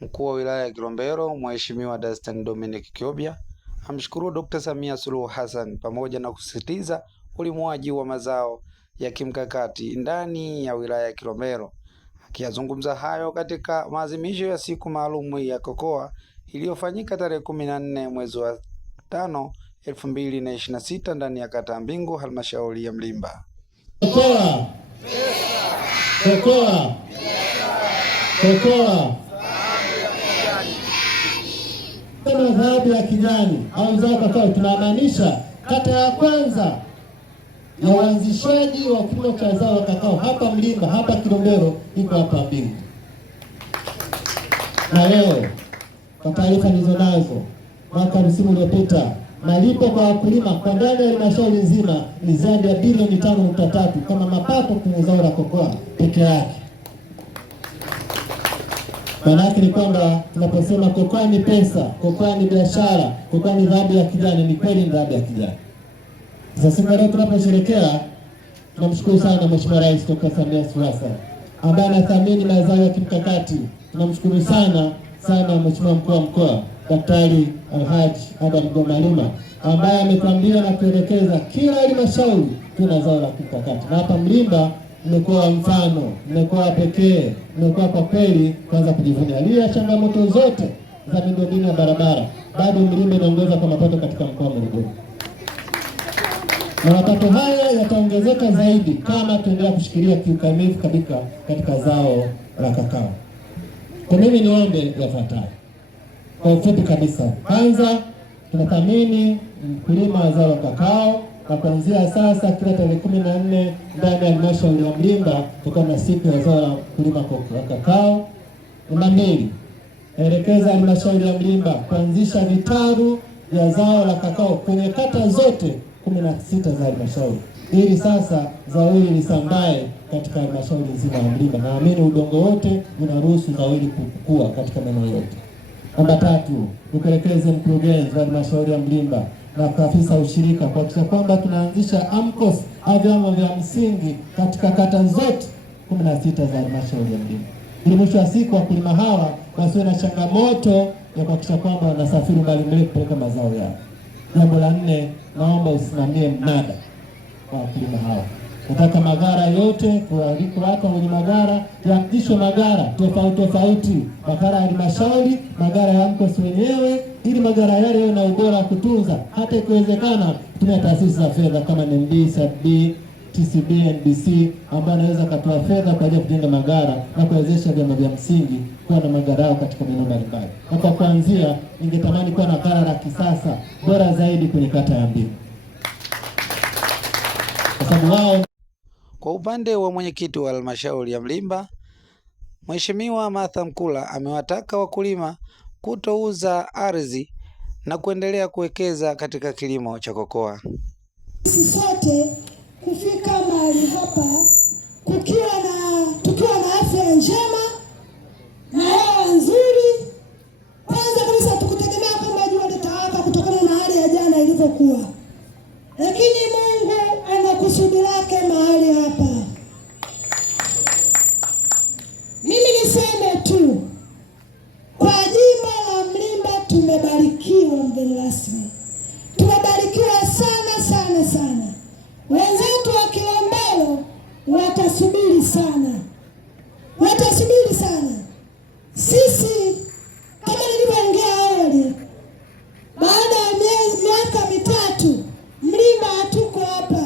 Mkuu wa wilaya ya Kilombero Mheshimiwa Dastan Dominic Kiobya amshukuru Dr. Samia Suluhu Hassan pamoja na kusisitiza ulimuaji wa mazao ya kimkakati ndani ya wilaya ya Kilombero. Akiyazungumza hayo katika maadhimisho ya siku maalum ya kokoa iliyofanyika tarehe 14 mwezi wa 5 2026 ndani ya kata Mbingu, halmashauri ya Mlimba. Kokoa kokoa kokoa kama dhahabu ya kijani au zao kakao, tunamaanisha kata ya kwanza ya uanzishaji wa kilimo cha zao la kakao hapa Mlimba, hapa Kilombero, iko hapa Mbingu. Na leo kwa taarifa nilizonazo, mwaka msimu uliopita malipo kwa wakulima kwa ndani ya halmashauri nzima ni zaidi ya bilioni 5.3 kama mapato kwenye zao la kokoa peke yake. Maana yake ni kwamba tunaposema kokoa ni pesa, kokoa ni biashara, kokoa ni dhahabu ya kijani, ni kweli ni dhahabu ya kijani. Sasa siku leo tunaposherehekea, tunamshukuru sana Mheshimiwa Rais Dr. Samia Suluhu Hassan ambaye anathamini mazao ya kimkakati. Tunamshukuru sana Mheshimiwa mkuu wa mkoa Daktari Alhaji Adam Gomaluma ambaye ametuambia na kuelekeza kila halmashauri tuna zao la kimkakati. Na hapa Mlimba mmekuwa mfano, mmekuwa pekee, mmekuwa kwa kweli kwanza kujivunia. Licha ya changamoto zote za miundombinu ya barabara, bado Mlimba inaongoza kwa mapato katika mkoa wa Morogoro. Na mapato haya yataongezeka zaidi kama tuendelea kushikilia kiukamilifu katika zao la kakao. Kwa mimi niombe yafuatayo. Kwa ufupi kabisa, kwanza tunathamini mkulima wa zao la kakao, na kuanzia sasa kila tarehe 14 ndani ya halmashauri ya Mlimba tutakuwa na siku ya zao la mkulima wa kakao. Namba 2, elekeza halmashauri ya Mlimba kuanzisha vitalu vya zao la kakao kwenye kata zote 16 za halmashauri, ili sasa zao hili lisambae katika halmashauri nzima ya Mlimba. Naamini udongo wote unaruhusu zao hili kukua katika maeneo yote. Namba 3, nikuelekeze mkurugenzi wa halmashauri ya Mlimba na afisa ushirika kuhakikisha kwamba tunaanzisha AMCOS au vyama vya msingi katika kata zote 16 za halmashauri ya Mlimba, ili mwisho wa siku wakulima hawa wasiwe na changamoto ya kuhakikisha kwamba wanasafiri mbali mbali kupeleka mazao yao. Jambo la 4, naomba usimamie mnada wa wakulima hawa. Nataka magara yote kualiko watu wenye magara yaanzishwe magara tofauti, magara ya halmashauri, magara ya AMCOS wenyewe, ili magara yale yawe na ubora wa kutunza. Hata ikiwezekana kutumia taasisi za fedha kama NMB, SADB, TCB, NBC ambao anaweza kutoa fedha kwa ajili ya kujenga magara na kuwezesha vyama vya msingi kuwa na magara yao katika maeneo mbalimbali. Na kwa kuanzia, ningetamani kuwa na gara la kisasa bora zaidi kwenye kata ya Mbingu, kwa sababu wao. Kwa upande wa mwenyekiti wa halmashauri ya Mlimba, Mheshimiwa Martha Mkula amewataka wakulima kutouza ardhi na kuendelea kuwekeza katika kilimo cha kokoa. Sisi sote kufika mahali hapa tukiwa na afya njema na hewa nzuri. Kwanza kabisa tukutegemea kwamba jua litawaka kutokana na hali ya jana ilivyokuwa, lakini Mungu ana kusudi lake mahali hapa. Mimi niseme tu, kwa jimbo la Mlimba tumebarikiwa, mgeni rasmi, tumebarikiwa sana sana sana. Wenzetu wa Kilombero watasubiri sana, Sisi kama nilivyoongea awali, baada ya miaka 3 Mlimba hatuko hapa,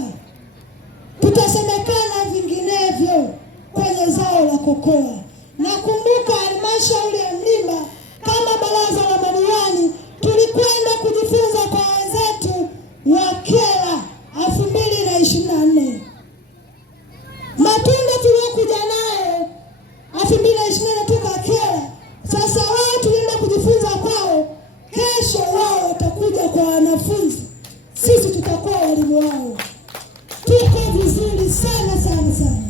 tutasemekana vinginevyo kwenye zao la kokoa. Nakumbuka halmashauri ya Mlimba kama baraza la madiwani tulikwenda kujifunza kwa wenzetu wa Kyela 2024. Matunda tuliokuja nayo 2024 toka Kyela, sasa wao tulienda kujifunza kwao, kesho wao watakuja kwa wanafunzi, sisi tutakuwa walimu wao. Tuko vizuri sana sana sana.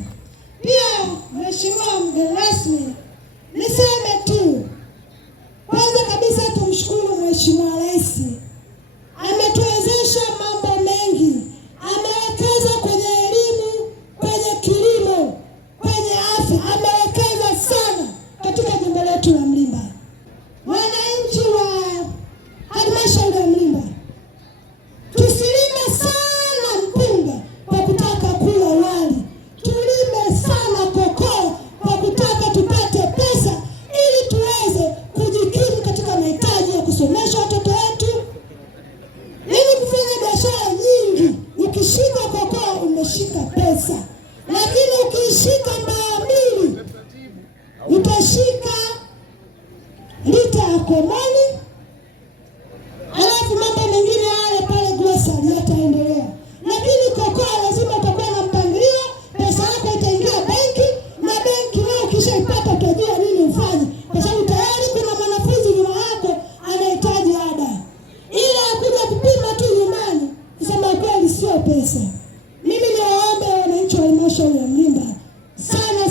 Pia Mheshimiwa mgeni rasmi, niseme tu, kwanza kabisa tumshukuru Mheshimiwa Rais, ametuwezesha mambo mengi, amewekeza kwenye elimu, kwenye kilimo, kwenye afya, amewekeza sana katika jimbo letu la Mlimba. komoni, alafu mambo mengine yale pale grocery yataendelea. Lakini kokoa lazima utakuwa na mpangilio, pesa yako itaingia benki, na benki wewe ukishaipata utajua nini ufanye, kwa sababu tayari kuna mwanafunzi nyuma yako anahitaji ada. Ile akuja kupima tu nyumbani, kusema kweli sio pesa. Mimi niwaombe wananchi wa halmashauri ya Mlimba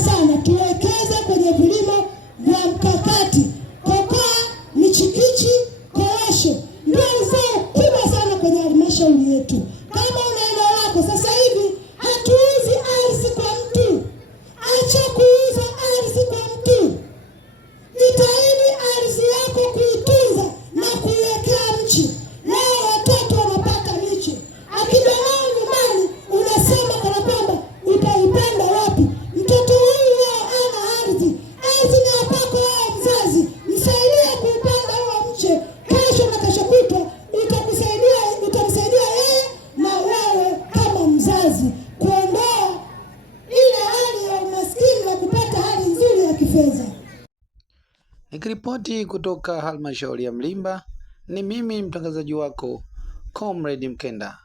sana tuwekeze kwenye vilimo vya mkakati. Kokoa, michikichi, korosho ndio zao kubwa sana kwenye halmashauri yetu. Kama una eneo lako sasa hivi, hatuuzi ardhi kwa mtu. Acha kuuza ardhi kwa mtu. Jitahidi ardhi yako kuitunza na kuiwekea mchi. Leo watoto wanapata miche, akija nao nyumbani unasema kana kwamba utaipanda wapi? Mtoto huyu leo ana ardhi ni yapako wewe mzazi, msaidie kuipanda huo mche. Kesho na kesho kutwa utamsaidia yeye na wewe kama mzazi kuondoa ile hali ya umaskini na kupata hali nzuri ya kifedha. Nikiripoti kutoka halmashauri ya Mlimba, ni mimi mtangazaji wako Comrade Mkenda.